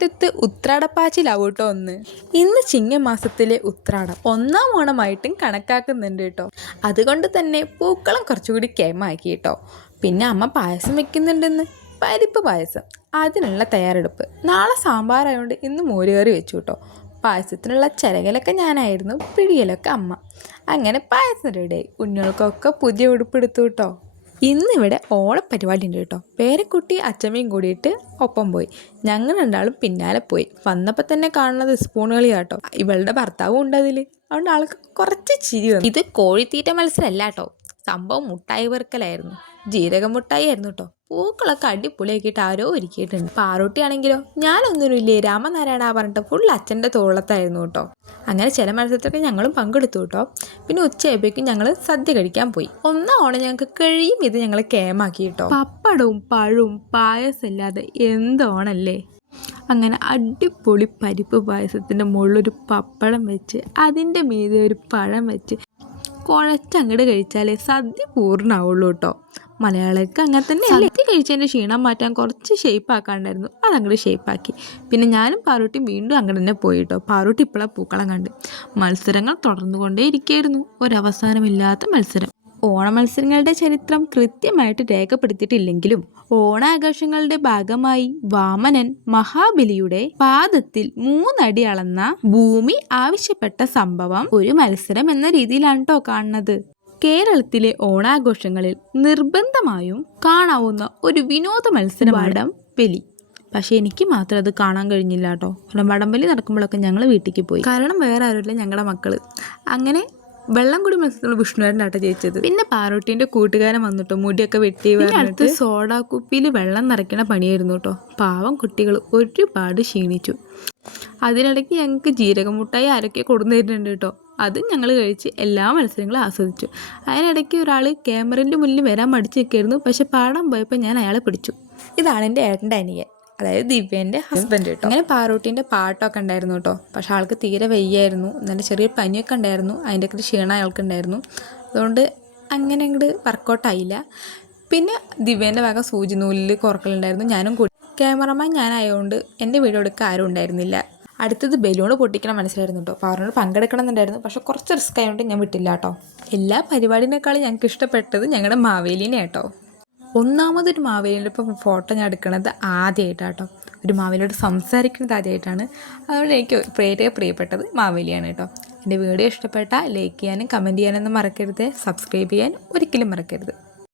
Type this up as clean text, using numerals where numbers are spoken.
വീട്ടുമുറ്റത്ത് ഉത്രാടപ്പാച്ചിലാവും കേട്ടോ ഒന്ന്. ഇന്ന് ചിങ്ങമാസത്തിലെ ഉത്രാടം 1-ാം ഓണമായിട്ടും കണക്കാക്കുന്നുണ്ട് കേട്ടോ. അതുകൊണ്ട് തന്നെ പൂക്കളം കുറച്ചുകൂടി കേമാക്കി കേട്ടോ. പിന്നെ അമ്മ പായസം വെക്കുന്നുണ്ടെന്ന്, പരിപ്പ് പായസം. അതിനുള്ള തയ്യാറെടുപ്പ്. നാളെ സാമ്പാറായതുകൊണ്ട് ഇന്ന് മോരുകറി വെച്ചു കേട്ടോ. പായസത്തിനുള്ള ചിരകലൊക്കെ ഞാനായിരുന്നു, പിടിയലൊക്കെ അമ്മ. അങ്ങനെ പായസം റെഡിയായി. കുഞ്ഞുങ്ങൾക്കൊക്കെ പുതിയ ഉടുപ്പെടുത്തു കേട്ടോ. ഇന്നിവിടെ ഓണപ്പരിപാടി ഉണ്ട് കേട്ടോ. പേരക്കുട്ടി അച്ചമ്മയും കൂടിയിട്ട് ഒപ്പം പോയി. ഞങ്ങൾ രണ്ടാളും പിന്നാലെ പോയി. വന്നപ്പോൾ തന്നെ കാണുന്നത് സ്പൂൺ കളിയാട്ടോ. ഇവളുടെ ഭർത്താവും ഉണ്ട് അതിൽ. അതുകൊണ്ട് ആൾക്ക് കുറച്ച് ചിരി വന്നു. ഇത് കോഴിത്തീറ്റ മത്സരമല്ല കേട്ടോ, സംഭവം മുട്ടായി പെറുക്കലായിരുന്നു. ജീരക മുട്ടായി ആയിരുന്നു കേട്ടോ. പൂക്കളൊക്കെ അടിപൊളിയാക്കിയിട്ട് ആരോ ഒരുക്കിയിട്ടുണ്ട്. പാറൂട്ടിയാണെങ്കിലോ ഞാനൊന്നുമില്ലേ രാമനാരായണ പറഞ്ഞിട്ട് ഫുൾ അച്ഛൻ്റെ തോളത്തായിരുന്നു കേട്ടോ. അങ്ങനെ ചില മത്സരത്തൊക്കെ ഞങ്ങളും പങ്കെടുത്തു കേട്ടോ. പിന്നെ ഉച്ചയായപ്പോഴേക്കും ഞങ്ങൾ സദ്യ കഴിക്കാൻ പോയി. 1-ാം ഓണം ഞങ്ങൾക്ക് കഴിയും ഇത് ഞങ്ങൾ കേമാക്കി കേട്ടോ. പപ്പടവും പഴവും പായസം ഇല്ലാതെ എന്തോണല്ലേ. അങ്ങനെ അടിപൊളി പരിപ്പ് പായസത്തിൻ്റെ മുകളിലൊരു പപ്പടം വെച്ച് അതിൻ്റെ മീതെ ഒരു പഴം വെച്ച് കുഴച്ചങ്ങോട്ട് കഴിച്ചാലേ സദ്യ പൂർണ്ണമാവുള്ളൂ കേട്ടോ. മലയാളികൾക്ക് അങ്ങനെ തന്നെ സദ്യ കഴിച്ചതിൻ്റെ ക്ഷീണം മാറ്റാൻ കുറച്ച് ഷേപ്പാക്കാണ്ടായിരുന്നു, അതങ്ങോട്ട് ഷേപ്പാക്കി. പിന്നെ ഞാനും പാറൂട്ടിയും വീണ്ടും അങ്ങോട്ട് തന്നെ പോയി കേട്ടോ. പാറൂട്ടി ഇപ്പോഴാണ് പൂക്കളം കണ്ട്. മത്സരങ്ങൾ തുടർന്നുകൊണ്ടേ ഇരിക്കുകയായിരുന്നു. ഒരവസാനമില്ലാത്ത മത്സരം. ഓണമത്സരങ്ങളുടെ ചരിത്രം കൃത്യമായിട്ട് രേഖപ്പെടുത്തിയിട്ടില്ലെങ്കിലും ഓണാഘോഷങ്ങളുടെ ഭാഗമായി വാമനൻ മഹാബലിയുടെ പാദത്തിൽ 3 അടി അളന്ന ഭൂമി ആവശ്യപ്പെട്ട സംഭവം ഒരു മത്സരം എന്ന രീതിയിലാണ് കേട്ടോ കാണുന്നത്. കേരളത്തിലെ ഓണാഘോഷങ്ങളിൽ നിർബന്ധമായും കാണാവുന്ന ഒരു വിനോദ മത്സരം വടംവലി. പക്ഷെ എനിക്ക് മാത്രം അത് കാണാൻ കഴിഞ്ഞില്ല കേട്ടോ. വടംവലി നടക്കുമ്പോഴൊക്കെ ഞങ്ങൾ വീട്ടിലേക്ക് പോയി. കാരണം വേറെ ആരുമില്ല, ഞങ്ങളുടെ മക്കള്. അങ്ങനെ വെള്ളം കൂടി മത്സരത്തിൽ വിഷ്ണുവേട്ടൻ്റെ ആട്ട ജയിച്ചത്. പിന്നെ പാറൂട്ടീൻ്റെ കൂട്ടുകാരൻ വന്നിട്ടോ, മുടിയൊക്കെ വെട്ടി അടുത്ത് സോഡാ കുപ്പിയിൽ വെള്ളം നിറയ്ക്കണ പണിയായിരുന്നു കേട്ടോ. പാവം കുട്ടികൾ ഒരുപാട് ക്ഷീണിച്ചു. അതിനിടയ്ക്ക് ഞങ്ങൾക്ക് ജീരകമുട്ടായി ആരൊക്കെ കൊടുന്നു തരുന്നുണ്ട് കേട്ടോ. അത് ഞങ്ങൾ കഴിച്ച് എല്ലാ മത്സരങ്ങളും ആസ്വദിച്ചു. അതിനിടയ്ക്ക് ഒരാൾ ക്യാമറൻ്റെ മുന്നിൽ വരാൻ മടിച്ച് നിൽക്കായിരുന്നു. പക്ഷെ പാടാൻ പോയപ്പോൾ ഞാൻ അയാളെ പിടിച്ചു. ഇതാണ് എൻ്റെ ഏട്ടൻ്റെ അനിയൻ, അതായത് ദിവ്യേൻ്റെ ഹസ്ബൻഡ് കേട്ടോ. അങ്ങനെ പാറൂട്ടീൻ്റെ പാട്ടൊക്കെ ഉണ്ടായിരുന്നു കേട്ടോ. പക്ഷെ ആൾക്ക് തീരെ വയ്യായിരുന്നു. നല്ല ചെറിയ പനിയൊക്കെ ഉണ്ടായിരുന്നു. അതിൻ്റെ ഒക്കെ ക്ഷീണം അയാൾക്കുണ്ടായിരുന്നു. അതുകൊണ്ട് അങ്ങനെ അങ്ങോട്ട് വർക്കൗട്ടായില്ല. പിന്നെ ദിവ്യേൻ്റെ വക സൂചി നൂലിൽ കുറക്കലുണ്ടായിരുന്നു. ഞാനും കൂടി. ക്യാമറമാൻ ഞാനായതുകൊണ്ട് എൻ്റെ വീഡിയോ എടുക്കാൻ ആരും ഉണ്ടായിരുന്നില്ല. അടുത്തത് ബലൂണ് പൊട്ടിക്കണം മനസ്സിലായിരുന്നു കേട്ടോ. പാറോട് പങ്കെടുക്കണം എന്നുണ്ടായിരുന്നു. പക്ഷെ കുറച്ച് റിസ്ക് ആയതുകൊണ്ട് ഞാൻ വിട്ടില്ല കേട്ടോ. എല്ലാ പരിപാടിനേക്കാളും ഞങ്ങൾക്ക് ഇഷ്ടപ്പെട്ടത് ഞങ്ങളുടെ മാവേലിനെ കേട്ടോ. ഒന്നാമതൊരു മാവേലിയുടെ ഇപ്പം ഫോട്ടോ ഞാൻ എടുക്കണത് ആദ്യമായിട്ടാണ് കേട്ടോ. ഒരു മാവേലിയോട് സംസാരിക്കുന്നത് ആദ്യമായിട്ടാണ്. അതുകൊണ്ട് എനിക്ക് പ്രിയപ്പെട്ടത് മാവേലിയാണ് കേട്ടോ. എൻ്റെ വീഡിയോ ഇഷ്ടപ്പെട്ടാൽ ലൈക്ക് ചെയ്യാനും കമൻറ്റ് ചെയ്യാനൊന്നും മറക്കരുത്. സബ്സ്ക്രൈബ് ചെയ്യാൻ ഒരിക്കലും മറക്കരുത്.